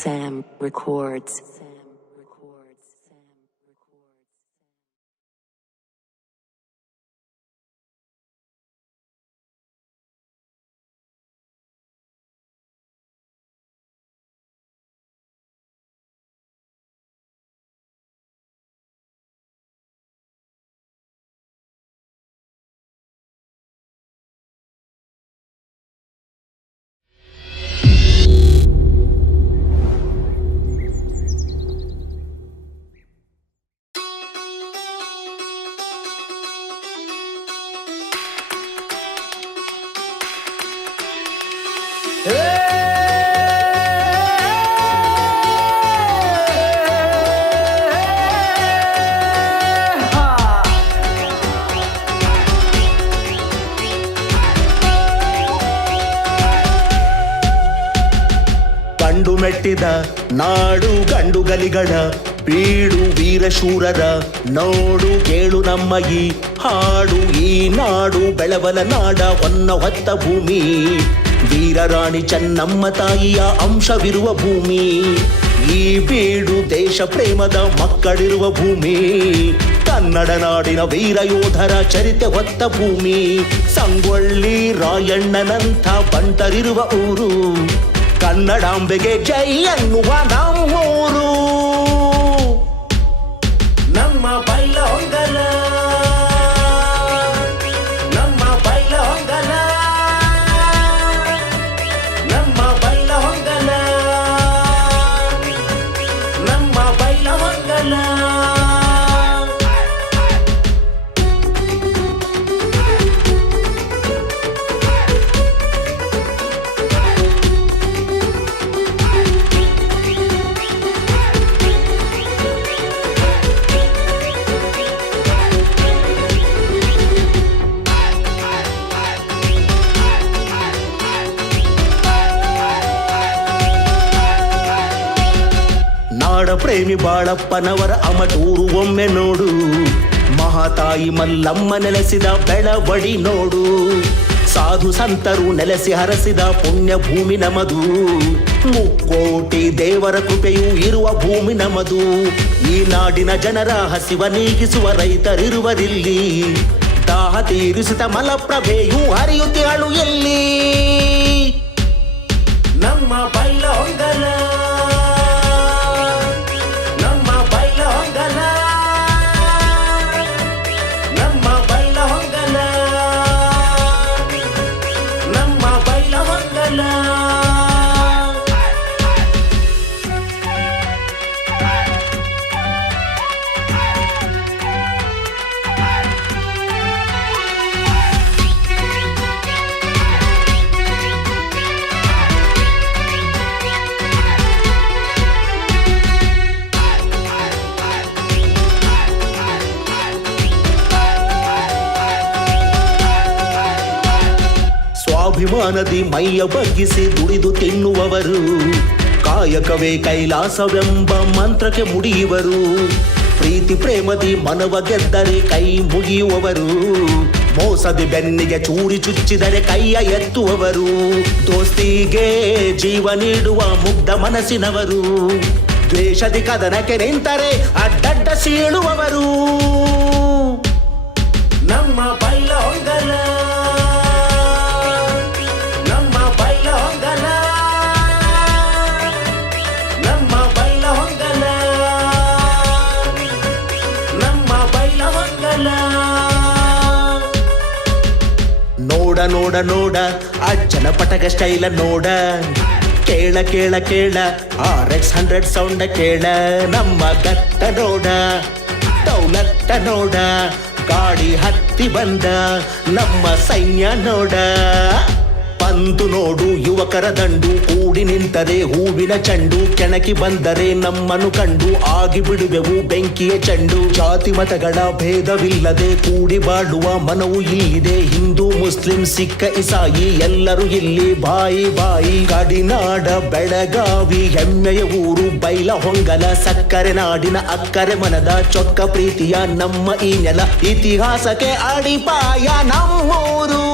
Sam Records. ಗಂಡು ಮೆಟ್ಟಿದ ನಾಡು ಗಂಡು ಗಲಿಗಳ ಬೀಡು ವೀರಶೂರರ ನೋಡು ಕೇಳು ನಮ್ಮ ಈ ಹಾಡು. ಈ ನಾಡು ಬೆಳವಲ ನಾಡ ಹೊನ್ನ ಹೊತ್ತ ಭೂಮಿ, ವೀರರಾಣಿ ಚೆನ್ನಮ್ಮ ತಾಯಿಯ ಅಂಶವಿರುವ ಭೂಮಿ. ಈ ಬೀಡು ದೇಶ ಪ್ರೇಮದ ಮಕ್ಕಳಿರುವ ಭೂಮಿ, ಕನ್ನಡ ನಾಡಿನ ವೀರ ಯೋಧರ ಚರಿತೆ ಹೊತ್ತ ಭೂಮಿ. ಸಂಗೊಳ್ಳಿ ರಾಯಣ್ಣನಂಥ ಬಂಟರಿರುವ ಊರು, ಕನ್ನಡಾಂಬೆಗೆ ಜೈ ಅನ್ನುವ ನಮ್ಮೂರು. ನಮ್ಮ ಬೈಲ ಹೊಂಗಲ, ನಮ್ಮ ಬೈಲ ಹೊಂಗಲ, ನಮ್ಮ ಬೈಲ ಹೊಂಗಲ, ನಮ್ಮ ಬೈಲ ಹೊಂಗಲ. ನಾಡ ಪ್ರೇಮಿ ಬಾಳಪ್ಪನವರ ಅಮಟೂರು ಒಮ್ಮೆ ನೋಡು, ಮಹಾತಾಯಿ ಮಲ್ಲಮ್ಮ ನೆಲೆಸಿದ ಬೆಳವಡಿ ನೋಡು. ಸಾಧು ಸಂತರು ನೆಲೆಸಿ ಹರಸಿದ ಪುಣ್ಯ ಭೂಮಿ ನಮದು, ಮುಕ್ಕೋಟಿ ದೇವರ ಕೃಪೆಯೂ ಇರುವ ಭೂಮಿ ನಮದು. ಈ ನಾಡಿನ ಜನರ ಹಸಿವ ನೀಗಿಸುವ ರೈತರಿರುವರಿಲ್ಲಿ, ದಾಹ ತೀರಿಸಿದ ಮಲಪ್ರಭೆಯೂ ಹರಿಯುತ್ತಿಹಳು ಎಲ್ಲಿ. ನಮ್ಮ ಬೈಲ ಹೊಂಗಲ, ಸ್ವಾಭಿಮಾನದಿ ಮೈಯ ಬಗ್ಗಿಸಿ ದುಡಿದು ತಿನ್ನುವವರು, ಕಾಯಕವೇ ಕೈಲಾಸವೆಂಬ ಮಂತ್ರಕ್ಕೆ ಮುಡಿಯುವರು. ಪ್ರೀತಿ ಪ್ರೇಮದಿ ಮನವ ಗೆದ್ದರೆ ಕೈ ಮುಗಿಯುವವರು, ಮೋಸದಿ ಬೆನ್ನಿಗೆ ಚೂರಿ ಚುಚ್ಚಿದರೆ ಕೈಯ ಎತ್ತುವವರು. ದೋಸ್ತಿಗೆ ಜೀವ ನೀಡುವ ಮುಗ್ಧ ಮನಸ್ಸಿನವರು, ದ್ವೇಷದಿ ಕದನಕ್ಕೆ ನಿಂತರೆ ಅಡ್ಡಡ್ಡ ಸೀಳುವವರು. ನಮ್ಮ ಬೈಲ ಹೊಂಗಲ, ನಮ್ಮ ಬೈಲ ಹೊಂಗಲ, ನಮ್ಮ ಬೈಲ ಹೊಂಗಲ, ನಮ್ಮ ಬೈಲ ಹೊಂಗಲ. ನೋಡ ನೋಡ ನೋಡ ಅಜ್ಜನ ಪಟಕ ಸ್ಟೈಲ ನೋಡ, ಕೇಳ ಕೇಳ ಕೇಳ RX100 ಸೌಂಡ ಕೇಳ. ನಮ್ಮ ಗಟ್ಟ ನೋಡ, ದೌಲತ್ತ ನೋಡ, ಗಾಡಿ ಹತ್ತಿ ಬಂದ ನಮ್ಮ ಸೈನ್ಯ ನೋಡ. ಬಂತು ನೋಡು ಯುವಕರ ದಂಡು, ಕೂಡಿ ನಿಂತರೆ ಹೂವಿನ ಚೆಂಡು. ಕೆಣಕಿ ಬಂದರೆ ನಮ್ಮನ್ನು ಕಂಡು ಆಗಿ ಬಿಡುವೆವು ಬೆಂಕಿಯ ಚೆಂಡು. ಜಾತಿ ಮತಗಳ ಭೇದವಿಲ್ಲದೆ ಕೂಡಿ ಬಾಳುವ ಮನವು ಇಲ್ಲಿದೆ. ಹಿಂದೂ ಮುಸ್ಲಿಂ ಸಿಕ್ಕ ಇಸಾಯಿ ಎಲ್ಲರೂ ಇಲ್ಲಿ ಬಾಯಿ ಬಾಯಿ. ಗಡಿನಾಡ ಬೆಳಗಾವಿ ಹೆಮ್ಮೆಯ ಊರು ಬೈಲ ಹೊಂಗಲ. ಸಕ್ಕರೆ ನಾಡಿನ ಅಕ್ಕರೆ ಮನದ ಚೊಕ್ಕ ಪ್ರೀತಿಯ ನಮ್ಮ ಈ ನೆಲ. ಇತಿಹಾಸಕ್ಕೆ ಅಡಿಪಾಯ ನಮ್ಮೂರು.